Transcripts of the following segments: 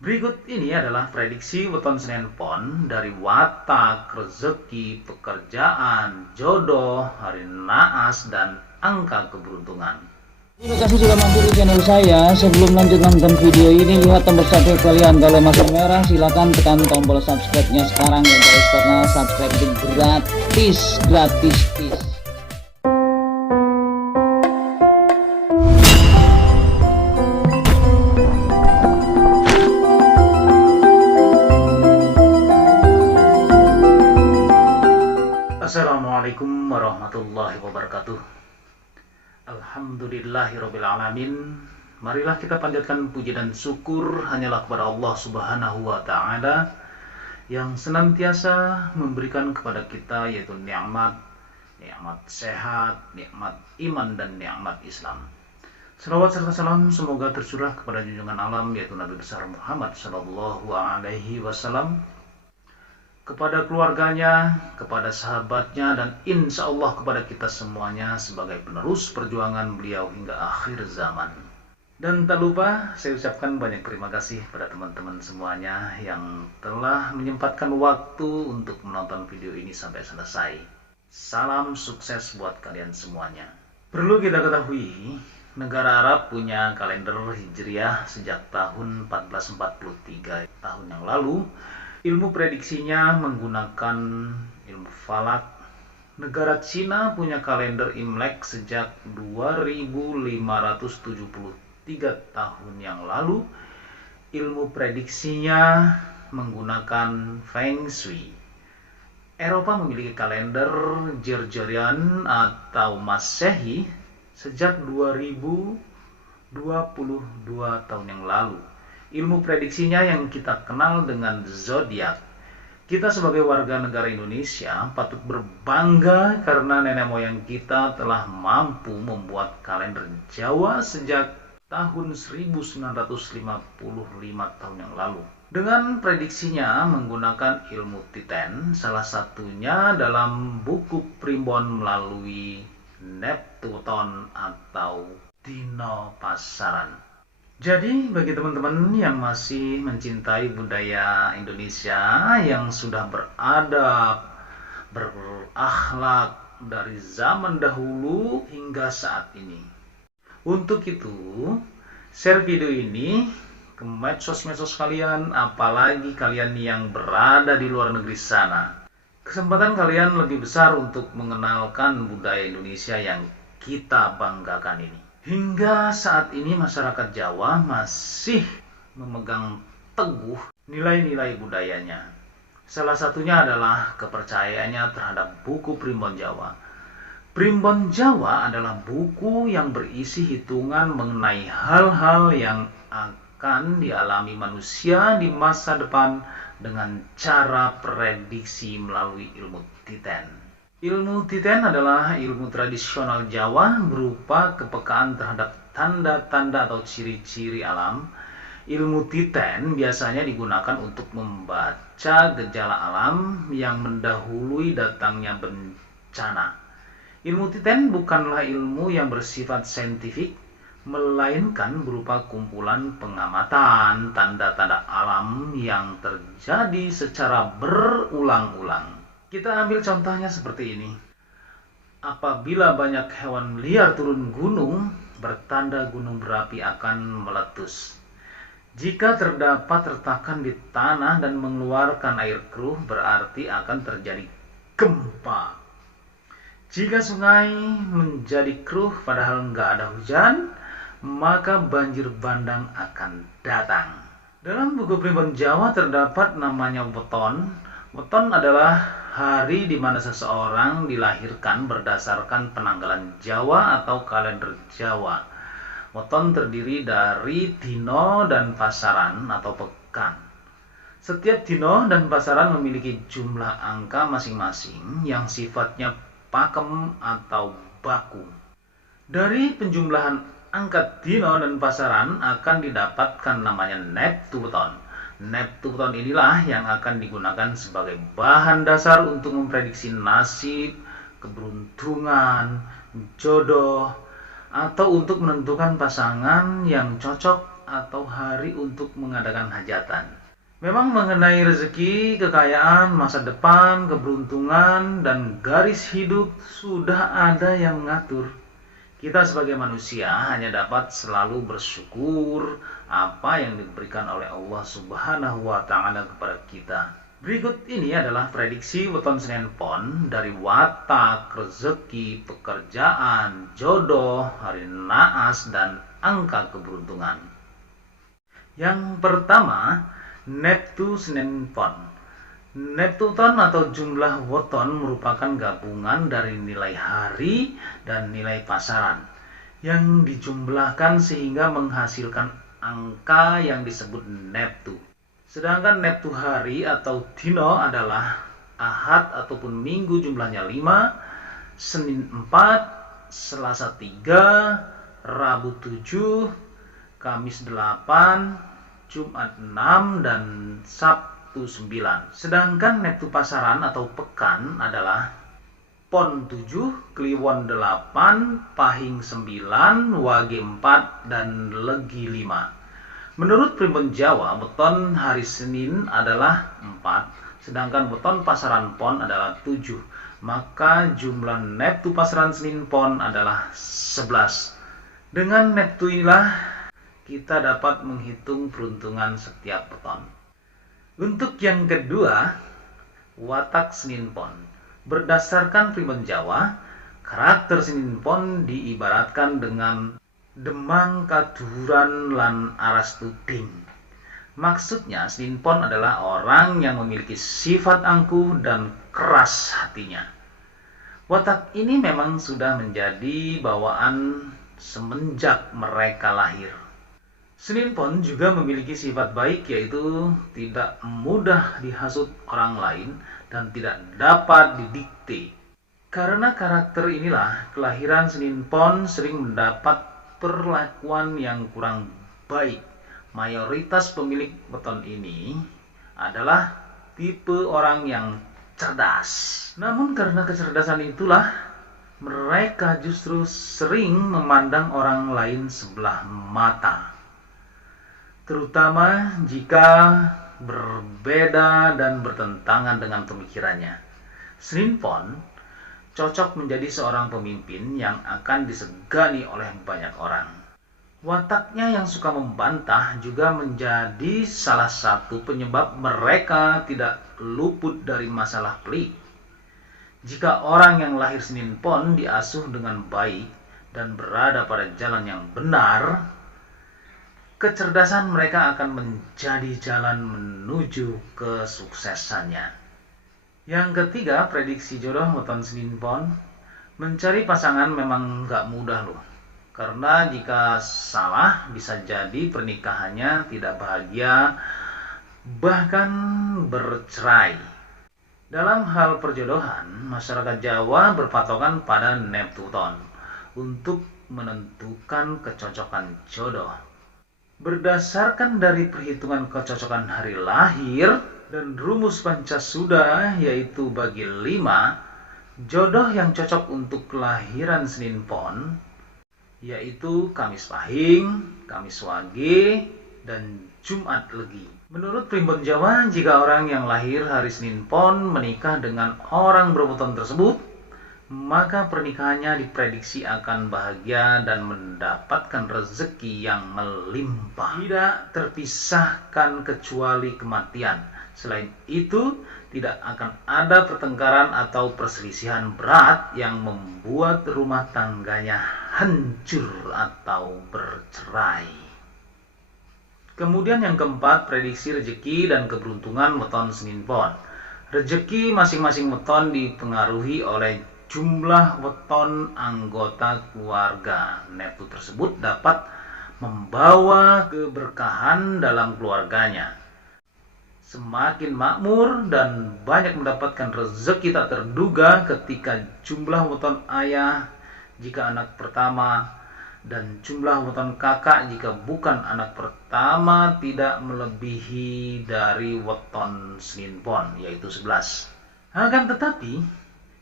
Berikut ini adalah prediksi weton Senin Pon dari watak, rezeki, pekerjaan, jodoh, hari naas, dan angka keberuntungan. Terima kasih sudah mampir di channel saya. Sebelum lanjut nonton video ini, lihat tombol subscribe kalian. Kalau masih merah, silahkan tekan tombol subscribe-nya sekarang ya guys, karena subscribe itu gratis. Assalamualaikum warahmatullahi wabarakatuh. Alhamdulillahirrabbilalamin. Marilah kita panjatkan puji dan syukur hanyalah kepada Allah Subhanahu wa Ta'ala yang senantiasa memberikan kepada kita yaitu nikmat sehat, nikmat iman, dan nikmat Islam. Salawat serta salam semoga tercurah kepada junjungan alam yaitu Nabi besar Muhammad Sallallahu Alaihi Wasallam, kepada keluarganya, kepada sahabatnya, dan insya Allah kepada kita semuanya sebagai penerus perjuangan beliau hingga akhir zaman. Dan tak lupa saya ucapkan banyak terima kasih pada teman-teman semuanya yang telah menyempatkan waktu untuk menonton video ini sampai selesai. Salam sukses buat kalian semuanya. Perlu kita ketahui, negara Arab punya kalender Hijriah sejak tahun 1443 tahun yang lalu. Ilmu prediksinya menggunakan ilmu falak. Negara Cina punya kalender Imlek sejak 2573 tahun yang lalu. Ilmu prediksinya menggunakan Feng Shui. Eropa memiliki kalender Gregorian atau Masehi sejak 2022 tahun yang lalu. Ilmu prediksinya yang kita kenal dengan zodiak. Kita sebagai warga negara Indonesia patut berbangga karena nenek moyang kita telah mampu membuat kalender Jawa sejak tahun 1955 tahun yang lalu. Dengan prediksinya menggunakan ilmu Titen, salah satunya dalam buku Primbon melalui Neptuton atau Dino Pasaran. Jadi bagi teman-teman yang masih mencintai budaya Indonesia, yang sudah beradab, berakhlak dari zaman dahulu hingga saat ini, untuk itu share video ini ke medsos-medsos kalian, apalagi kalian yang berada di luar negeri sana. Kesempatan kalian lebih besar untuk mengenalkan budaya Indonesia yang kita banggakan ini. Hingga saat ini masyarakat Jawa masih memegang teguh nilai-nilai budayanya. Salah satunya adalah kepercayaannya terhadap buku Primbon Jawa. Primbon Jawa adalah buku yang berisi hitungan mengenai hal-hal yang akan dialami manusia di masa depan dengan cara prediksi melalui ilmu Titen. Ilmu Titen adalah ilmu tradisional Jawa berupa kepekaan terhadap tanda-tanda atau ciri-ciri alam. Ilmu Titen biasanya digunakan untuk membaca gejala alam yang mendahului datangnya bencana. Ilmu Titen bukanlah ilmu yang bersifat saintifik, melainkan berupa kumpulan pengamatan tanda-tanda alam yang terjadi secara berulang-ulang. Kita ambil contohnya seperti ini. Apabila banyak hewan liar turun gunung, bertanda gunung berapi akan meletus. Jika terdapat retakan di tanah dan mengeluarkan air keruh, berarti akan terjadi gempa. Jika sungai menjadi keruh padahal nggak ada hujan, maka banjir bandang akan datang. Dalam buku Primbon Jawa terdapat namanya weton. Weton adalah hari di mana seseorang dilahirkan berdasarkan penanggalan Jawa atau kalender Jawa. Weton terdiri dari dino dan pasaran atau pekan. Setiap dino dan pasaran memiliki jumlah angka masing-masing yang sifatnya pakem atau baku. Dari penjumlahan angka dino dan pasaran akan didapatkan namanya Neptuton. Neptuton inilah yang akan digunakan sebagai bahan dasar untuk memprediksi nasib, keberuntungan, jodoh, atau untuk menentukan pasangan yang cocok atau hari untuk mengadakan hajatan. Memang mengenai rezeki, kekayaan, masa depan, keberuntungan, dan garis hidup sudah ada yang mengatur. Kita sebagai manusia hanya dapat selalu bersyukur apa yang diberikan oleh Allah Subhanahu wa Ta'ala kepada kita. Berikut ini adalah prediksi weton Senin Pon dari watak, rezeki, pekerjaan, jodoh, hari naas, dan angka keberuntungan. Yang pertama, Neptu Senin Pon. Neptuton atau jumlah weton merupakan gabungan dari nilai hari dan nilai pasaran yang dijumlahkan sehingga menghasilkan angka yang disebut Neptu. Sedangkan Neptu hari atau dino adalah Ahad ataupun Minggu jumlahnya 5, Senin 4, Selasa 3, Rabu 7, Kamis 8, Jumat 6, dan Sabtu 9. Sedangkan Neptu pasaran atau pekan adalah Pon 7, Kliwon 8, Pahing 9, Wage 4, dan Legi 5. Menurut Primbon Jawa, weton hari Senin adalah 4, sedangkan weton pasaran Pon adalah 7. Maka jumlah Neptu pasaran Senin Pon adalah 11. Dengan Neptu inilah kita dapat menghitung peruntungan setiap weton. Untuk yang kedua, watak Senin Pon. Berdasarkan Primbon Jawa, karakter Senin Pon diibaratkan dengan demang kaduran lan aras tuding. Maksudnya Senin Pon adalah orang yang memiliki sifat angkuh dan keras hatinya. Watak ini memang sudah menjadi bawaan semenjak mereka lahir. Senin Pon juga memiliki sifat baik, yaitu tidak mudah dihasut orang lain dan tidak dapat didikte. Karena karakter inilah, kelahiran Senin Pon sering mendapat perlakuan yang kurang baik. Mayoritas pemilik weton ini adalah tipe orang yang cerdas. Namun karena kecerdasan itulah, mereka justru sering memandang orang lain sebelah mata, terutama jika berbeda dan bertentangan dengan pemikirannya. Senin Pon cocok menjadi seorang pemimpin yang akan disegani oleh banyak orang. Wataknya yang suka membantah juga menjadi salah satu penyebab mereka tidak luput dari masalah pelik. Jika orang yang lahir Senin Pon diasuh dengan baik dan berada pada jalan yang benar, kecerdasan mereka akan menjadi jalan menuju kesuksesannya. Yang ketiga, prediksi jodoh weton Senin Pon. Mencari pasangan memang gak mudah loh. Karena jika salah bisa jadi pernikahannya tidak bahagia, bahkan bercerai. Dalam hal perjodohan, masyarakat Jawa berpatokan pada Neptuton untuk menentukan kecocokan jodoh. Berdasarkan dari perhitungan kecocokan hari lahir dan rumus Pancasuda, yaitu bagi 5, jodoh yang cocok untuk kelahiran Senin Pon yaitu Kamis Pahing, Kamis Wage, dan Jumat Legi. Menurut Primbon Jawa, jika orang yang lahir hari Senin Pon menikah dengan orang berweton tersebut, maka pernikahannya diprediksi akan bahagia dan mendapatkan rezeki yang melimpah, tidak terpisahkan kecuali kematian. Selain itu, tidak akan ada pertengkaran atau perselisihan berat yang membuat rumah tangganya hancur atau bercerai. Kemudian yang keempat, prediksi rezeki dan keberuntungan weton Senin Pon. Rezeki masing-masing weton dipengaruhi oleh jumlah weton anggota keluarga. Neptu tersebut dapat membawa keberkahan dalam keluarganya. Semakin makmur dan banyak mendapatkan rezeki tak terduga ketika jumlah weton ayah jika anak pertama dan jumlah weton kakak jika bukan anak pertama tidak melebihi dari weton Senin Pon, yaitu 11. Akan tetapi,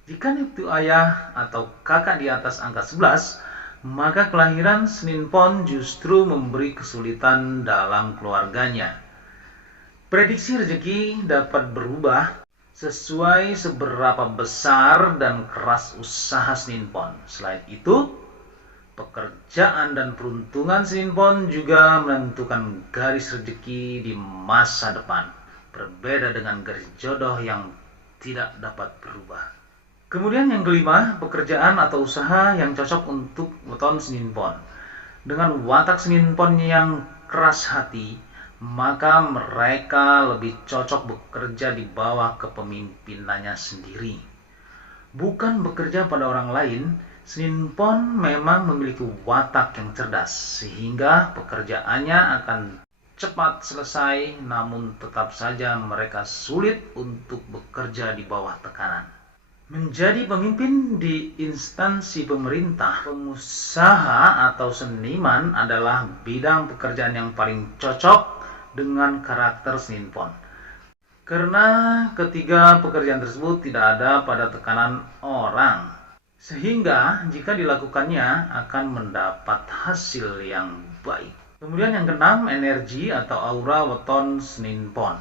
jika neptu ayah atau kakak di atas angka 11, maka kelahiran Senin Pon justru memberi kesulitan dalam keluarganya. Prediksi rezeki dapat berubah sesuai seberapa besar dan keras usaha Senin Pon. Selain itu, pekerjaan dan peruntungan Senin Pon juga menentukan garis rezeki di masa depan. Berbeda dengan garis jodoh yang tidak dapat berubah. Kemudian yang kelima, pekerjaan atau usaha yang cocok untuk weton Senin Pon. Dengan watak Senin Pon yang keras hati, maka mereka lebih cocok bekerja di bawah kepemimpinannya sendiri. Bukan bekerja pada orang lain. Senin Pon memang memiliki watak yang cerdas, sehingga pekerjaannya akan cepat selesai, namun tetap saja mereka sulit untuk bekerja di bawah tekanan. Menjadi pemimpin di instansi pemerintah, pengusaha atau seniman adalah bidang pekerjaan yang paling cocok dengan karakter Senin Pon. Karena ketiga pekerjaan tersebut tidak ada pada tekanan orang, sehingga jika dilakukannya akan mendapat hasil yang baik. Kemudian yang keenam, energi atau aura weton Senin Pon.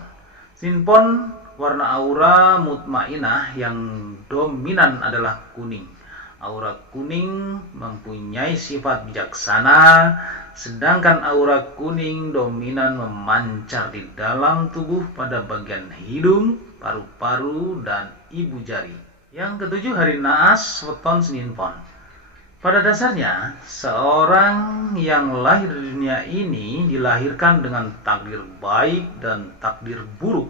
Senin Pon warna aura mutmainah yang dominan adalah kuning. Aura kuning mempunyai sifat bijaksana, sedangkan aura kuning dominan memancar di dalam tubuh pada bagian hidung, paru-paru, dan ibu jari. Yang ketujuh, hari naas weton Senin Pon. Pada dasarnya, seorang yang lahir di dunia ini dilahirkan dengan takdir baik dan takdir buruk.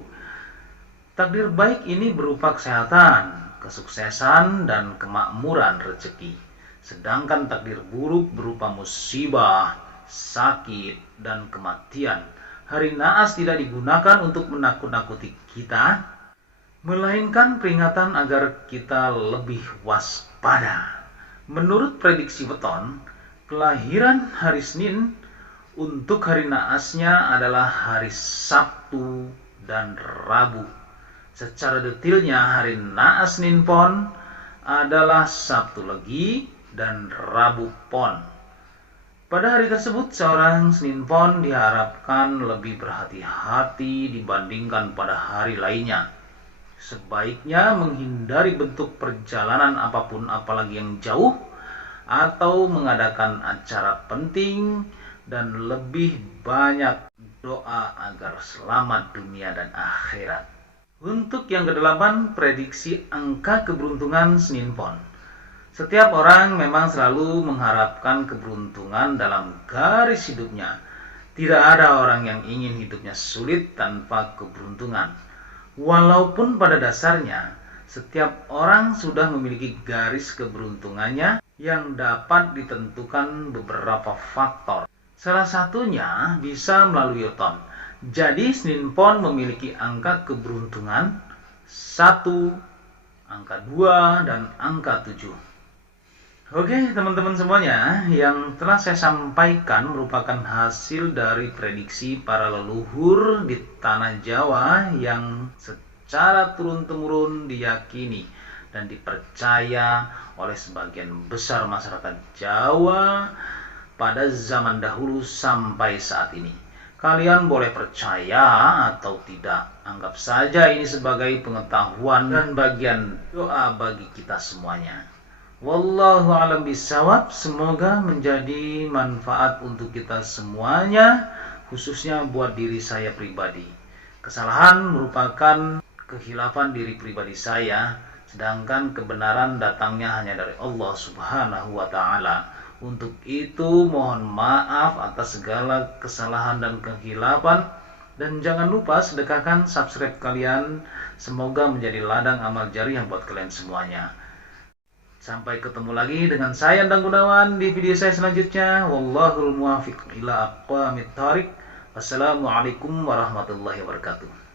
Takdir baik ini berupa kesehatan, kesuksesan, dan kemakmuran rezeki. Sedangkan takdir buruk berupa musibah, sakit, dan kematian. Hari naas tidak digunakan untuk menakut-nakuti kita, melainkan peringatan agar kita lebih waspada. Menurut prediksi weton, kelahiran hari Senin untuk hari naasnya adalah hari Sabtu dan Rabu. Secara detailnya, hari naas Senin Pon adalah Sabtu Legi dan Rabu Pon. Pada hari tersebut, seorang Senin Pon diharapkan lebih berhati-hati dibandingkan pada hari lainnya. Sebaiknya menghindari bentuk perjalanan apapun, apalagi yang jauh, atau mengadakan acara penting, dan lebih banyak doa agar selamat dunia dan akhirat. Untuk yang kedelapan, prediksi angka keberuntungan Senin Pon. Setiap orang memang selalu mengharapkan keberuntungan dalam garis hidupnya. Tidak ada orang yang ingin hidupnya sulit tanpa keberuntungan. Walaupun pada dasarnya setiap orang sudah memiliki garis keberuntungannya yang dapat ditentukan beberapa faktor. Salah satunya bisa melalui weton. Jadi Senin Pon memiliki angka keberuntungan 1, angka 2, dan angka 7. Oke teman-teman semuanya, yang telah saya sampaikan merupakan hasil dari prediksi para leluhur di tanah Jawa yang secara turun-temurun diyakini dan dipercaya oleh sebagian besar masyarakat Jawa pada zaman dahulu sampai saat ini. Kalian boleh percaya atau tidak, anggap saja ini sebagai pengetahuan dan bagian doa bagi kita semuanya. Wallahu a'lam bishawab. Semoga menjadi manfaat untuk kita semuanya, khususnya buat diri saya pribadi. Kesalahan merupakan kehilafan diri pribadi saya, sedangkan kebenaran datangnya hanya dari Allah Subhanahu wa ta'ala. Untuk itu mohon maaf atas segala kesalahan dan kehilafan, dan jangan lupa sedekahkan subscribe kalian. Semoga menjadi ladang amal jariah buat kalian semuanya. Sampai ketemu lagi dengan saya Endang Gunawan di video saya selanjutnya. Wallahul muwaffiq ila aqwamit thariq. Wassalamualaikum warahmatullahi wabarakatuh.